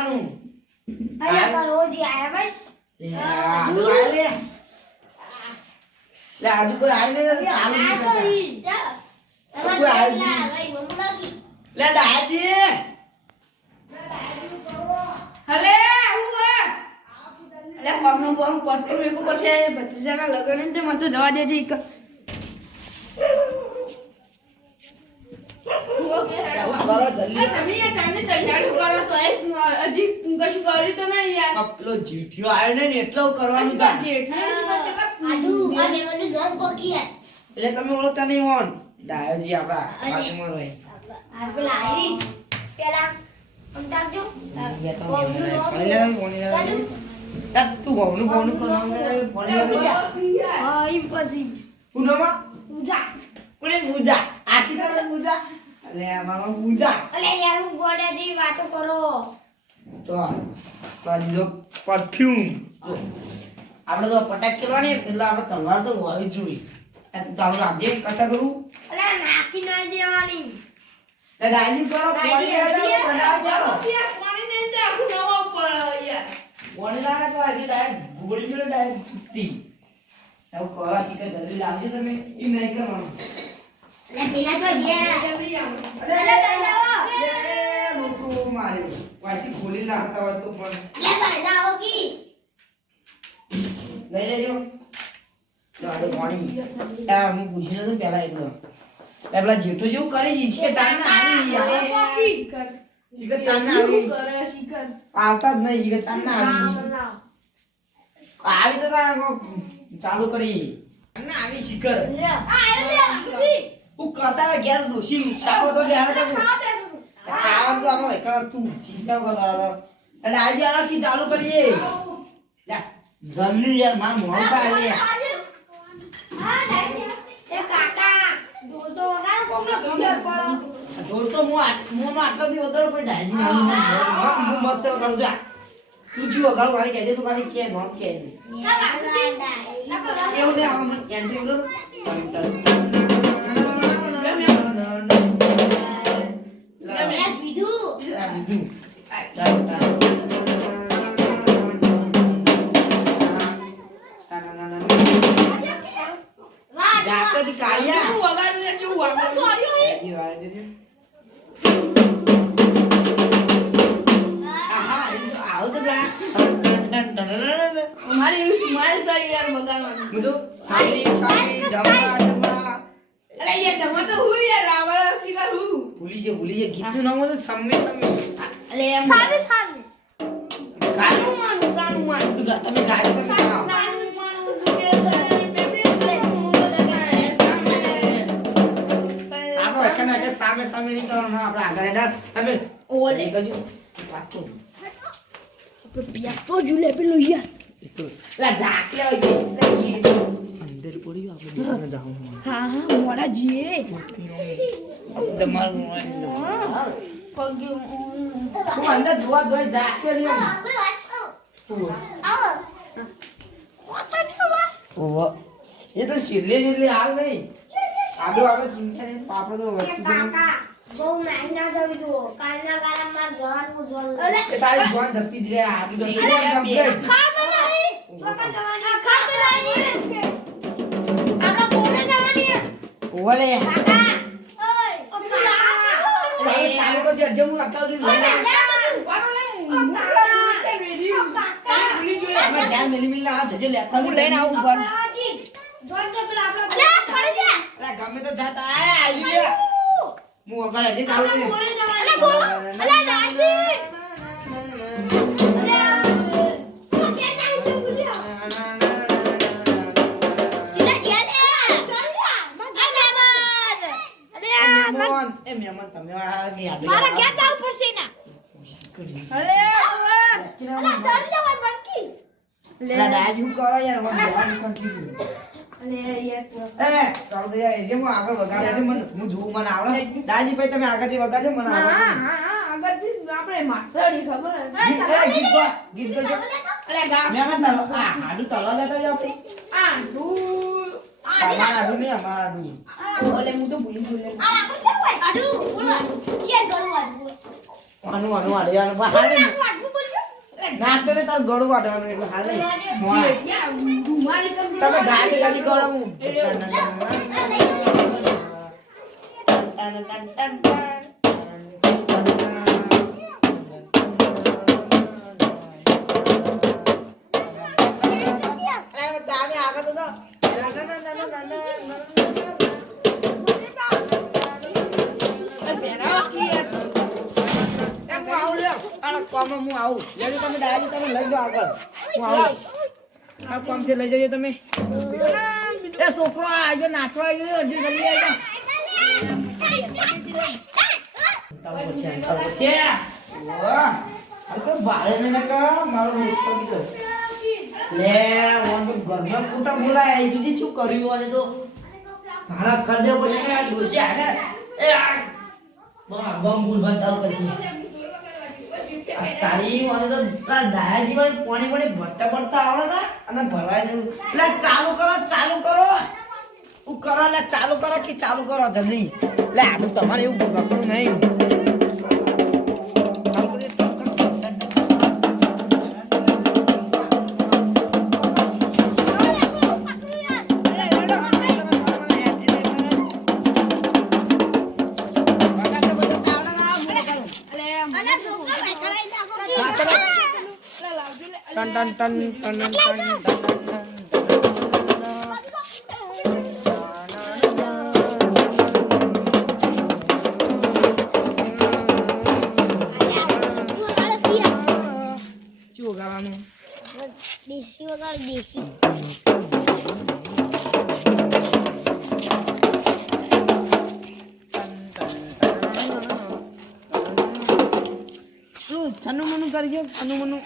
કરવાનું અહીંયા રોજ આયા બસ લે આજુ કોઈ આવી ને ચાલુ નહીં કરતા કોઈ આવી લે દાજી હલે હું અલે કોમનો બોમ પડતું મેકો પડશે ભત્રીજાના લગન ને મને તો જવા દેજે ઈક કરો જલ્દી તમે યાર ચાંદની તૈયારી કરો તો હજી કશું કરી તો નહીં યાર પેલો જીઠિયો આવ્યો ને એટલો કરવાનું કશું જેઠ એટલે તમે ઓળખતા નહીં હોન ડાયોજી આપડા બાજુમાં રહે તું ભવનું કરવાનું પૂનમા કોને પૂજા આખી તરફ પૂજા અલે મામા પૂજા વાતો કરો તો જો પરફ્યુમ આપણે તો પટાક ખેલવાની એટલે આપણે તલવાર તો હોવી જોઈએ આ તો આપણે આજે કથા કરું અલે નાખી ના દેવાની લે ડાયલી કરો પાણી લાવો બનાવ જાઓ પાણી નહીં તે આખું નવો પર યાર પાણી લાગે તો આજે ડાયરેક્ટ ગોળી મેળે ડાયરેક્ટ છૂટી હવે કોરા શીખે જલ્દી લાવજો તમે એ નહીં કરવાનું લોકો મારે વાટી ખોલી નાખતા હોય તો પણ લઈ લેજો લાડો પાણી હું પૂછ્યું નતું પેલા એટલો પેલા જેઠો જેવું કરી છે ચાંદ આવી શીખર ચાંદ આવી આવતા જ નહીં શીખર ચાંદ આવી તો ચાલુ કરી આવી શીખર હું કરતા ઘેર દોશી સાકો તો બેહાર તો ખાવાનું તો આપણો એકણ તું ચિંતા વગર એટલે આજે આના કી ચાલુ કરીએ લે જલ્દી યાર માર મોસા આવી ઢોલ તો મો આટલો દી વગર કોઈ ડાયજી મારું હું મસ્ત વગાડું જા પૂછ્યું વગાડું વાળી કહેજે તું ખાલી કે નોમ કે એવું ને આમ એન્ટ્રી કરું જાકડી કાળિયા હું વગાડું ને ચૂ વગાડું અમારી સ્માઈલ સો યાર વગાડવાનું મુદો સાલી સાલી જમા જમા અલે યાર તમે તો હું યાર રાવણ ચીકા હું ભૂલી જે ગીતનું નામ હતું સમ્મે સમ્મે અલે એમ સાને ગાનું માન તું તમે ગાજો તો ગાઓ સાનું માનું જુગે આપણો એકને એક સામે સામે નહીં કરવાનું આપણે આગળ હેડા તમે ઓલે ગજો વાતો પિયા તો જુલે પેલું યાર લા ઝાકલે અંદર પડી આપણે દુકાને જાવું હા મોડા જીએ તમારું પગ્યો હું અંદર જોવા જોઈ ઝાકલે લે ઓવા એ તો છેલ્લે હાલ નહીં આપણે ચિંતા નહીં આપણે તો વસ્તુ બહુ નાઈ ના જવી દો કાલના ગાળામાં જવાનું જોન એ તારી જોન જતી જ રે આપી તો ખાતો નહીં પકા જવાની ખાતો નહીં આપણા કોને જવાની ઓલે કાકા ઓય ચાલે તો જે હું અટકાવ દી લઈને આપણે ધ્યાન મિલી ના જજે લેતા હું લઈને આવું ઘર જોન તો પેલા આપણા અલે ફરી જા અલા ગમે તો જાતા આવી લે હું વગર હજી ચાલુ કોને જવાની અલે બોલો અલે નાસી એ મહેમાન તમે આ ની આડે મારા ક્યાં જાવ પડશે ના અલે અલા ચડ જવા મનકી લે રાજ હું કરો યાર મને જવાનું સંતી અલે યાર એ ચાલ દે યાર જે હું આગળ વગાડે છે મને હું જોઉં મને આવડે દાજી ભાઈ તમે આગળથી વગાડજો મને આવડે આગળથી આપણે માસ્ટરની ખબર ગીત ગજો અલે ગા મહેમાન તાલો આ હાડું તાલો લેતા જાવ આપણે આ દૂર અમારા હાડું નહીં અમારા હાડું ઓલે હું તો ભૂલી આડુ બોલો કે ગળવા આનું આડે યાર બહાર નાખ તો ને તારું ગળું વાટવાનું એટલે હાલ નહીં. મોળા. તમે ગાડી ગાડી કરો હું. તમે આગળ તો જાઓ. હું આવું લેજો તમે ડાયરી તમે લઈ જાઓ આગળ હું આવું આ કોમ છે લઈ જજો તમે એ છોકરો આજે નાચવા આવ્યો અર્જુન જલ્દી આવજો તાવ પછી વાહ આ તો બાળે ને કા મારો મુસ્તો દીધો લે ઓન તો ઘરમાં ખોટા બોલાય એ જુદી શું કર્યું અને તો મારા કદે પછી ને ડોસી આને એ બમ બોલ ચાલુ કરી તારી મને તો ડાયા જીવન પાણી ભરતા ભરતા આવડે હતા અને ભરવા જેવું એટલે ચાલુ કરો હું કરો એટલે ચાલુ કરો કે ચાલુ કરો જલ્દી એટલે આટલું તમારે એવું રખડું નહીં ટન ટન ટન ટન શું ગાવાનું દેશી વગાડ દેશી છનું મનું કરજો છનું મનું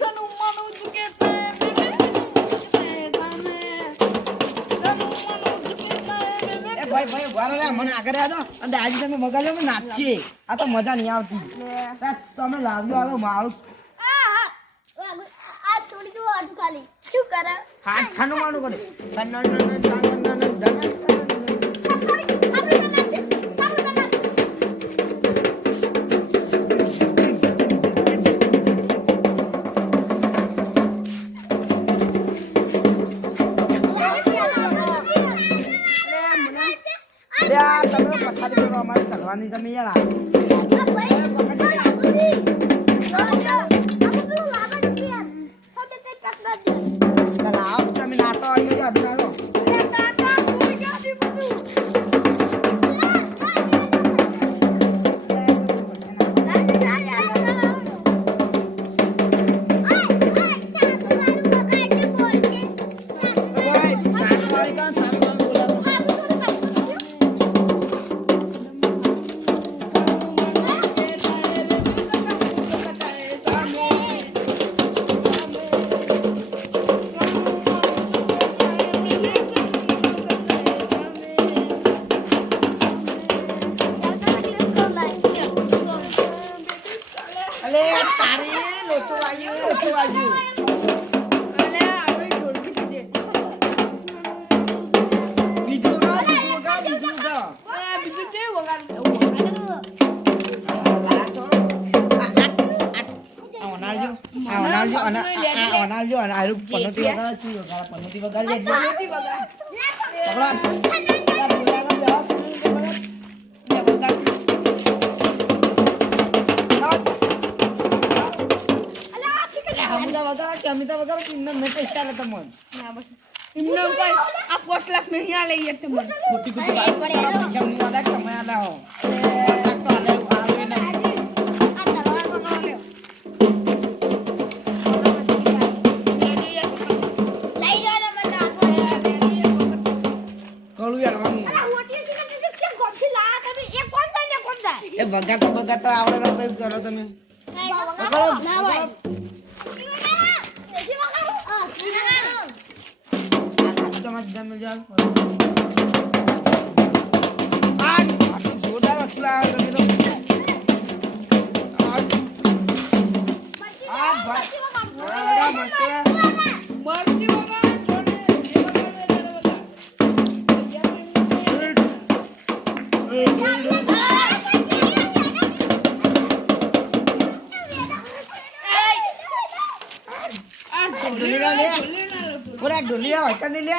ભાઈ વારો લે મને આગળ આજો અને આજે તમે વગાડજો ને નાચીએ આ તો મજા નહીં આવતી તમે લાવજો આ તો મારું આ થોડી જો આટલું ખાલી શું કરે હાથ છાનું માનું કરે તમે પથારી પર અમારે કરવાની તમે યાર લાવો તમે નાતો આવી ગયો અભી નાતો અનાલજો અને આલુ પનોતી વગાડે છે પનોતી વગાડે છે અમિતા વગાડે કે ઇન્દમ ને પૈસા લે તમને ના બસ ઇમને કોઈ આ 5 લાખ નહીં આ લઈ તમને ખોટી ખોટી વાત પૈસા હું વાલા તમે આલા હો તો આલે આલે ને એ બગાતા આવડે તો કઈ કરો તમે ઢોલી લે ઓરે ઢોલી હોય કદી લે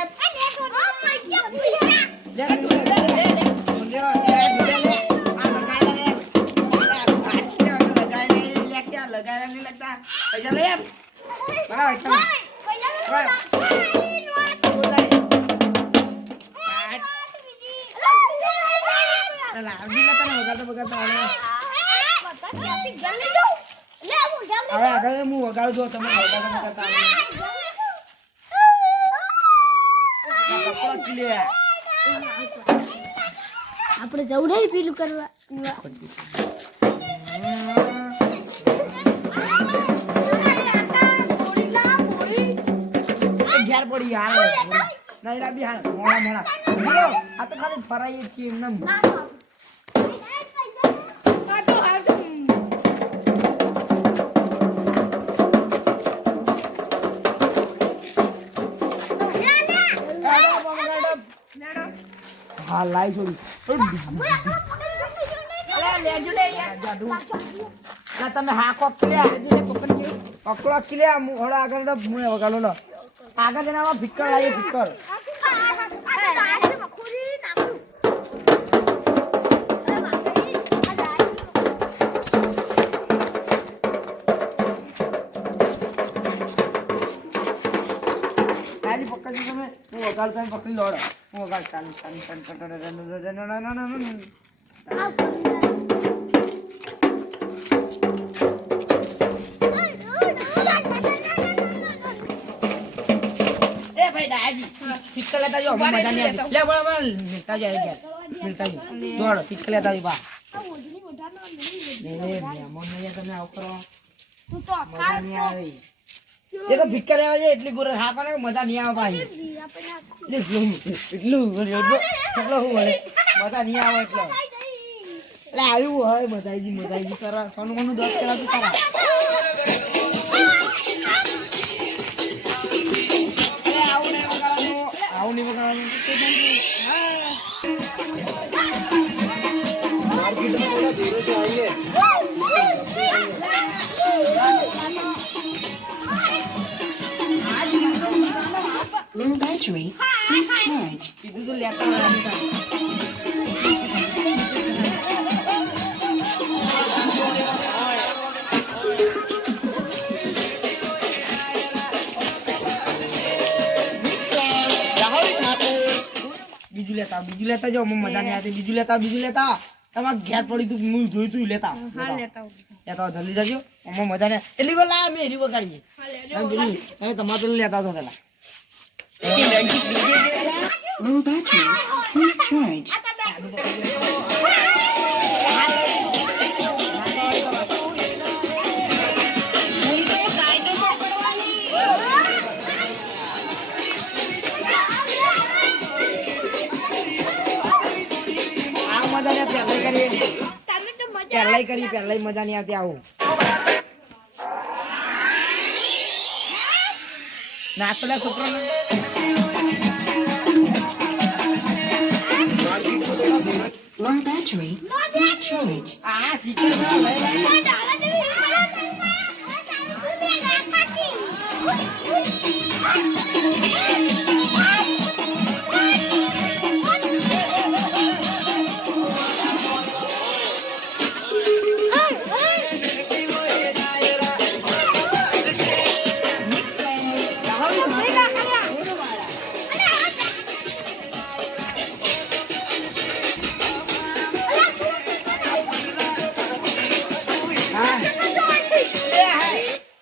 હવે આગળ હું વગાડું છું તમે આપણે જવું નહીં પેલું કરવા પીવા ઘેર પડી યાર નહીં લાવી હાલ મોડા આ તો ખાલી ફરાઈએ છીએ એમ હા લાઈ છોડી ના તમે હા કોક પકડો કિલ્યા હળો આગળ મુએ વગાડો લો આગળ જણાવવા ફિક્કર લાવીએ ફિક્કર આજી પકડી તમે હું વગાડતો પકડી લોડો હું વગાડ ચાલુ ફિક્કર લેતા જો મજા નહીં આવતી લે બોલ બોલ મિલતા જાય ગયા મિલતા જ દોડ ફિક્કર લેતા આવી બા લે મેમોન ને તમે આવ કરો તું તો મજા નહીં આવે એ તો ફિક્કર લેવા જાય એટલી ગુર હા કોને મજા નહીં આવે ભાઈ એટલું હું બોલે મજા નહીં આવે એટલે આવ્યું હોય મજાજી કરવા સોનું દોસ્ત કરાવતું કરા આવું નહીં વગાડવાનું Low battery, charge. કીધું તો લેતા બીજું લેતા જો મજા નહીં આવતી બીજું લેતા તમારે ઘેર પડી તું હું જોઈ તું લેતા જલ્દી જજો મજા નહીં એટલી વાર લાવ અમે એરી વગાડીએ તમે તમારે પેલું લેતા હતો પેલા Low battery, charge. પહેલાઈ મજા નહીં આવતી આવું નાચલા છોકરા Low battery, charge. આ શીખે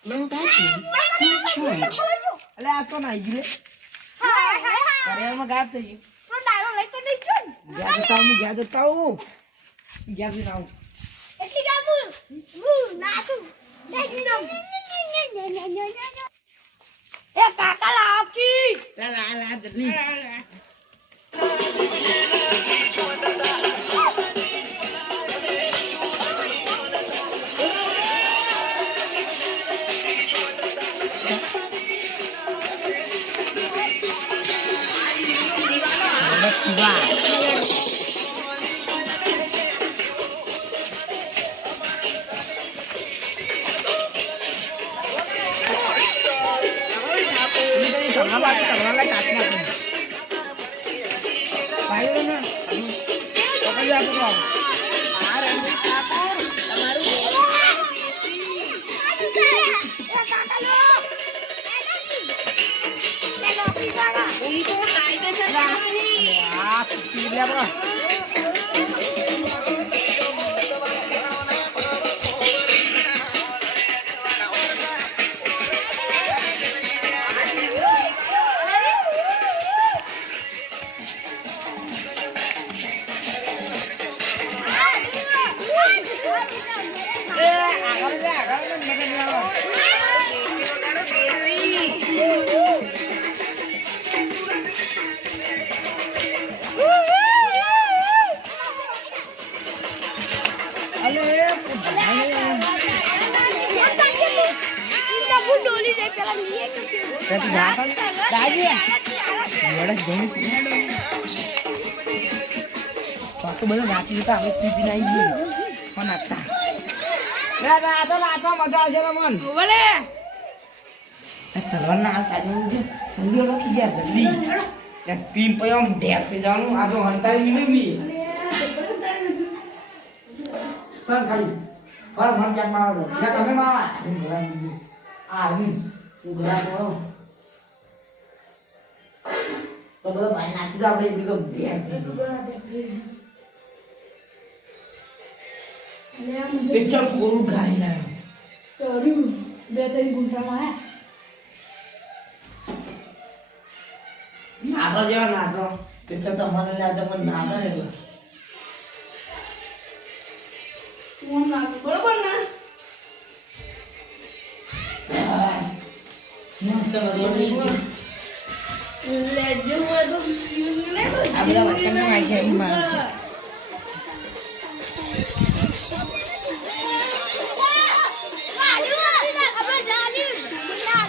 Low battery, charge. અલે આ તો ના ગયું ગાયબ થઈ ગયું ગયા જતા હું કાકા લાવકી લા જલ્દી પાછું તલવાર લઈ કાચમાં ભાઈ ને પકડી આપો તો આ રણજીત ઠાકોર તો બધું નાચી જતા હવે પીપી નાઈ ગયું પણ નાચતા આ તો નાચવા મજા આવશે રમન બોલે તલવાર ના હાલ ચાલી છે જલ્દી રોકી જા જલ્દી એક પીમ પે આમ ઢેર થઈ જવાનું આ તો હંતાઈ મિલી સર ખાલી પર મન ક્યાંક મારો છે તમે માવા આ હું ઉગરા બોલો તો બધો ભાઈ નાચી તો આપણે એકદમ ઢેર થઈ એ ચલ કોરું ગાઈ લાયો ચડ્યું બે ત્રણ ગુંઠા માર્યા નાચો જેવા નાચો પિક્ચર તો મને નાચો પણ નાચો ને એટલે બરોબર ને મસ્ત બધું લેજો લેજો હોય તો આ બધા વતન માં આવી છે એમ મારું છે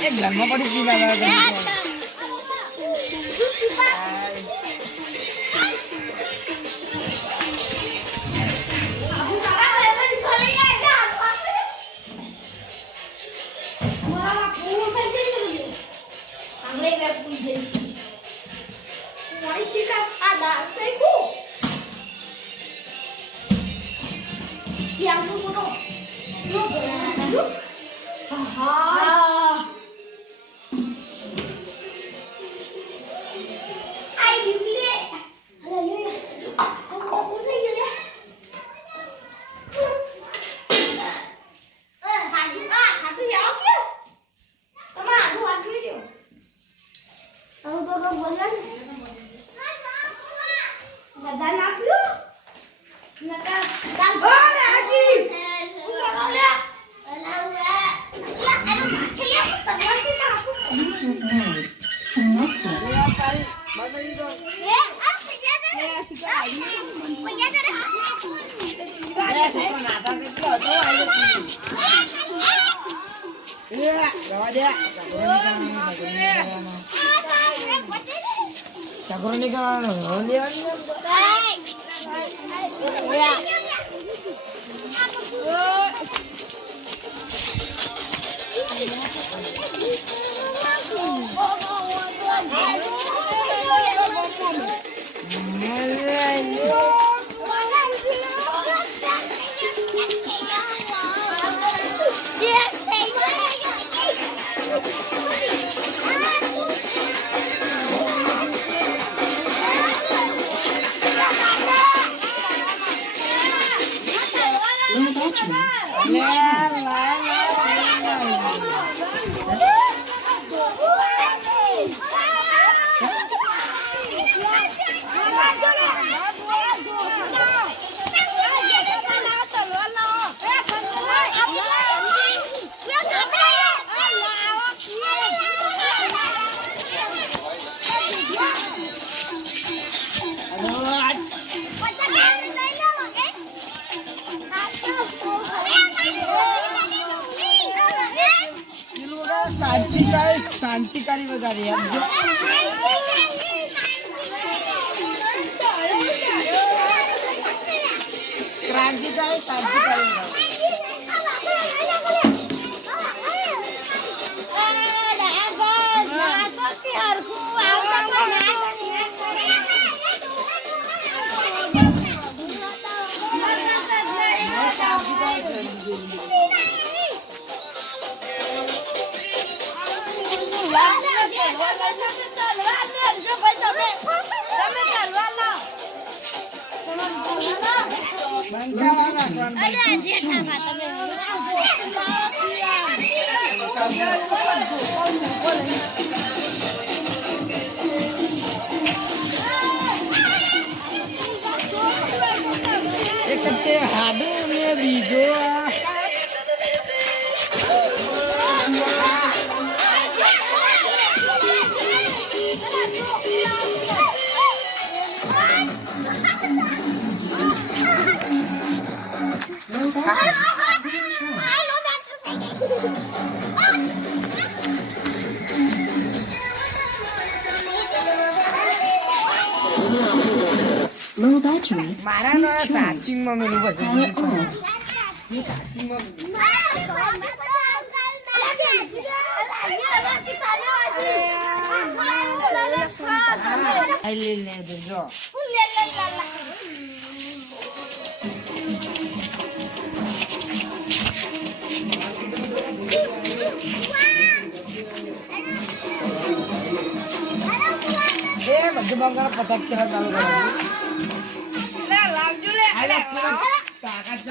એક ઘરમાં પડી સીધા શાંતિકારી વગાડી ક્રાંતિકારી શાંતિકારી એક જ છે હાડો ને બીજો આ Low battery. Low battery. મારા નો ચાર્જિંગમાં મેલું Power બધું off. આઈ લે દેજો એ બધું બંગાળ પતક કરવા ચાલુ કરવાનું લાગજો લે આલે તાકાત છે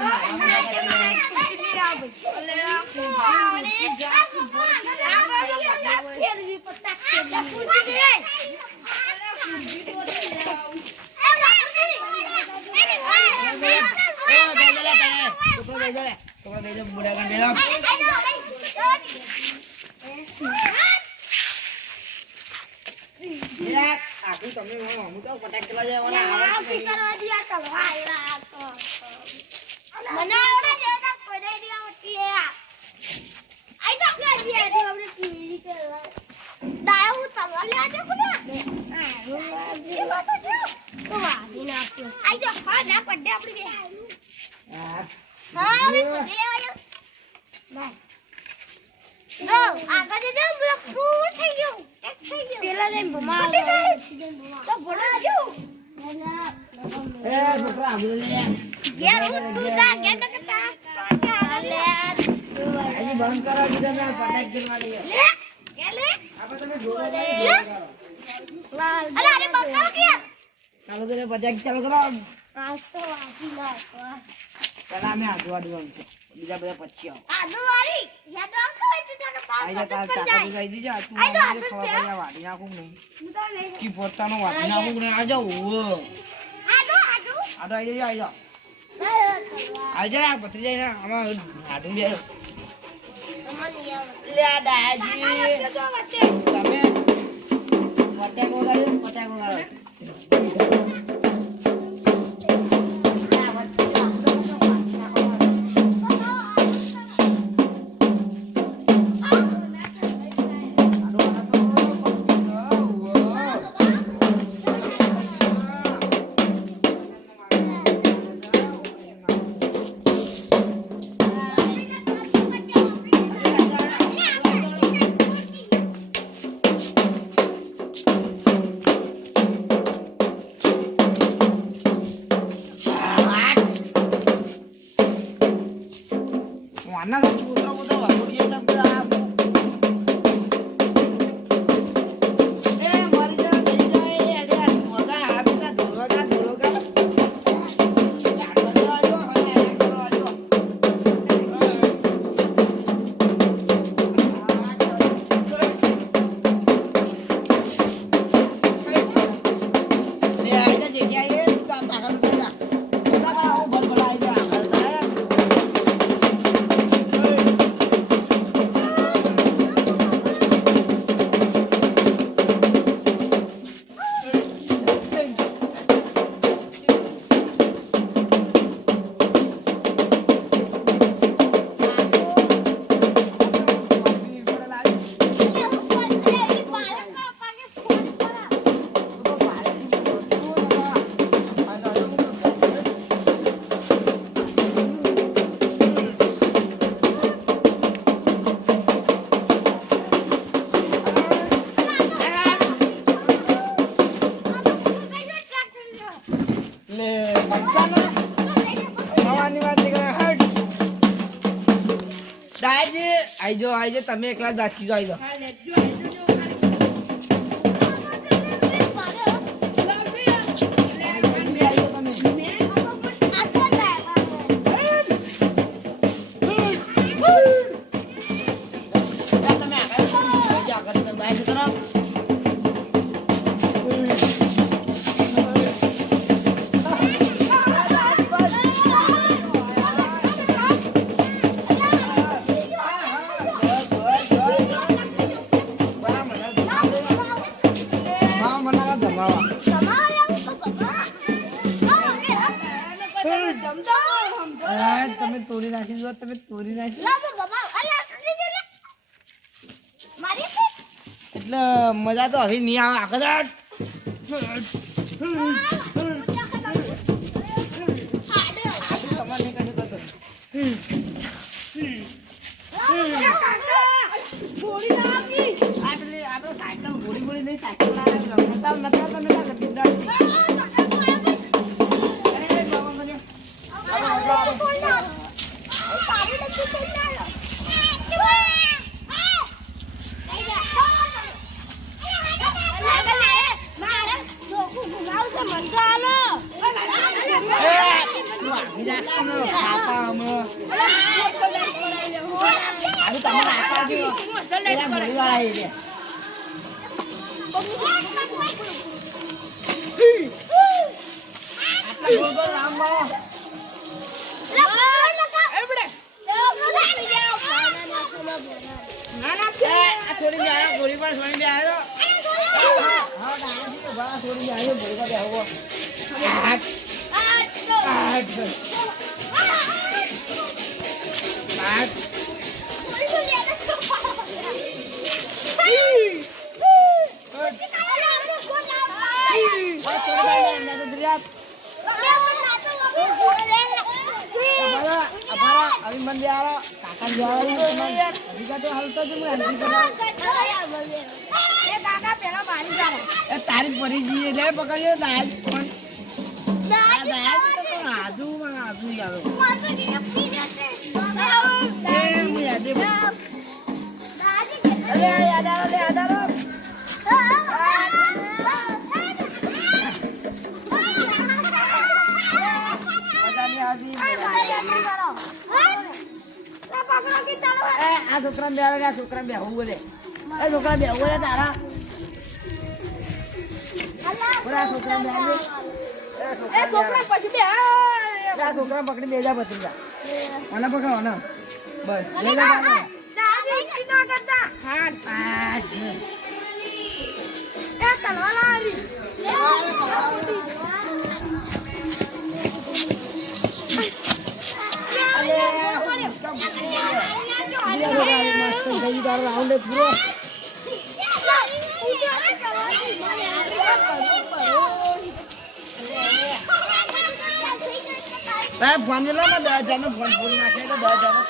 બંધ કરાવી દીધા મેં પટાક ગીરવા દઈએ આપણે તમે જોડો ચાલો તો પટાક ચાલુ કરો પેલા અમે આદુ આદવાનું છે બીજા બધા પછી આવો આઈ જા તાર તાકાત ગઈ દીજા તું મને ખબર પડી વાડી નાખું નહીં કી પોતાનો વાડી નાખું નહીં આ જાવ આડો આઈ જા આઈ જા પતરી જાય ને આમાં હાડું બે લે દાજી તમે પટાક વગાડો આઈ જો તમે એકલા જ બાકી જો આઈ જો તોડી નાખી જો તમે તોડી નાખી એટલે મજા તો હવે નહીં આવે આગળ તારી પડી જઈએ લે પકડ્યો દાજ પણ આ છોકરા બેહવું બોલે છોકરા બેહવું બોલે તારા છોકરા પકડી બેજા પછી મને પકડો ને બસ રાઉન્ડ પૂરો ફોન લે ને 10,000 નો ફોન પૂરી નાખે તો 10,000 નો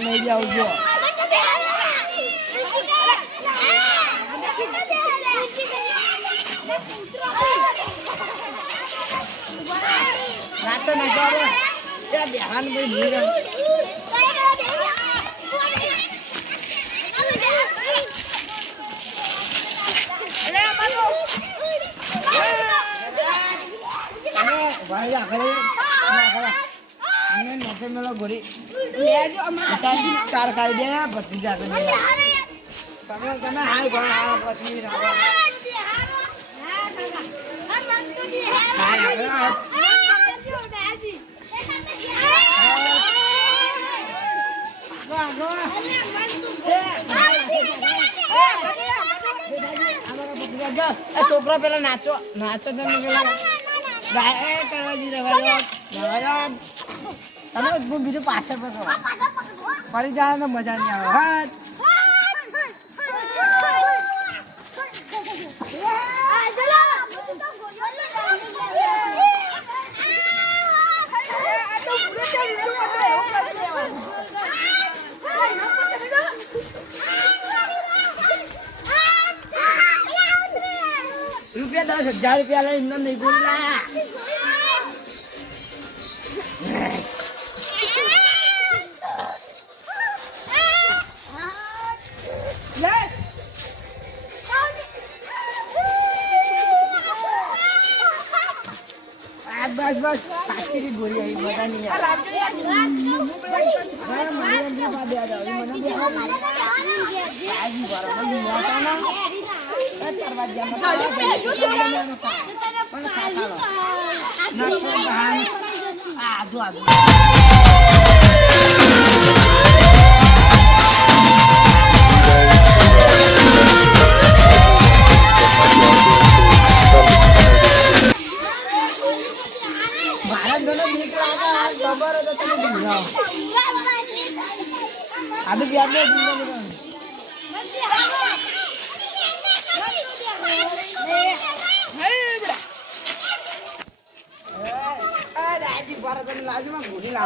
લઈ આવજો રાતે નજારો ત્યાં બેહાન ભાઈ ભીડ ભાઈ આગળ નજર મેળો ગોરી ચાર ખાઈ દે ભટ્ટી જાતે તમે હાલ ભણ હાલ પછી છોકરો પેલા નાચો તમે પેલા કરવા દી રહ્યા તમે બીજું પાછળ પકડો ફરી જાય તો મજા નહીં આવે રૂપિયા 10,000 રૂપિયા લઈ એમને નહીં બોલા બસ સાચી ગોળી આવી બધા નહીં આ રાજુ યાર હા મને અંદર પા દે આ મને બે આજી બરાબર મોટા ના દરવાજામાં પણ છાતા આ જો આ ada biar dia dulu ada aji baratan laju mah guni lah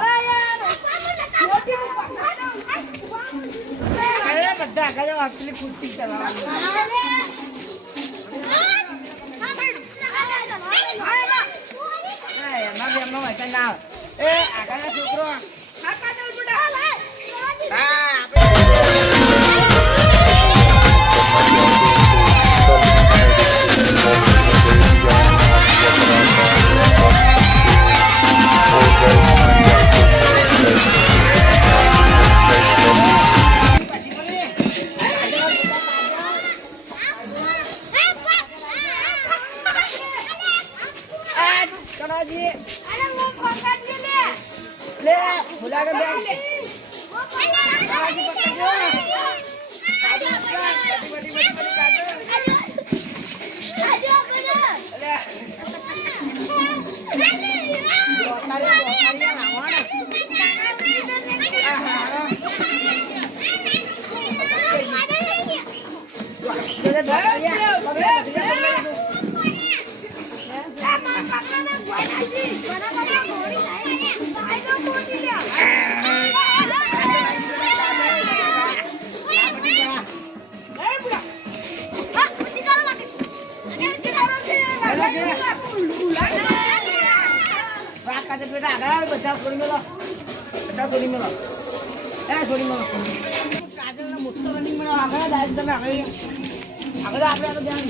kayak beda kayak asli putih salah emang macam nào akan sukro ले बुला के बैठ बेटा ada बच्चा छोड़ी में लो बेटा छोड़ी में लो छोड़ी में लो काजल ना मुट्ठो रनिंग में आ गया दाइस में आ गई अगर आप तो ध्यान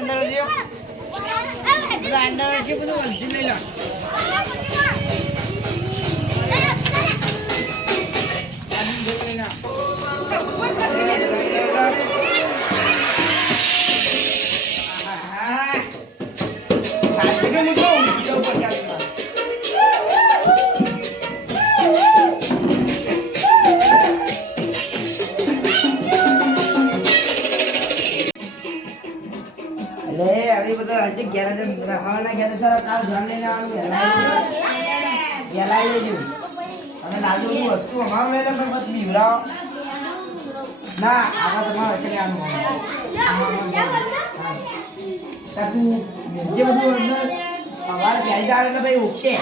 अंदर लियो अंदर के બધું વંચી લઈ લો अभी बता हल्दी 11 हवाना 11 सारा काल ध्यान लेने आવાનું ગેલાઈ લેજો અને લાલુ વસ્તુ અમાર લઈ લે પણ બત બીવરાવ ના આવા તમારે એટલે આનું તાકુ જે બધું અંદર અમાર જાય જાય એટલે ભાઈ ઓછે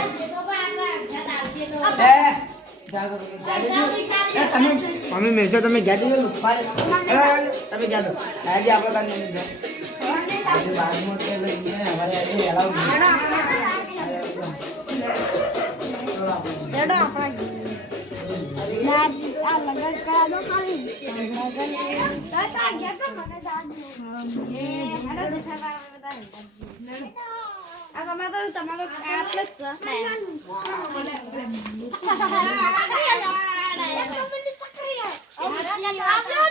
તમે મેજો તમે ગયા દેજો તમે ગયા દો આજે આપણે કાલે આજે બાર મોટે લઈ હેડો આપણા આ લગન કરા દો ખાલી લગન તાતા ગયા તો મને જાન હેડો દેખાવા બધા આ તમારો આટલે જ છે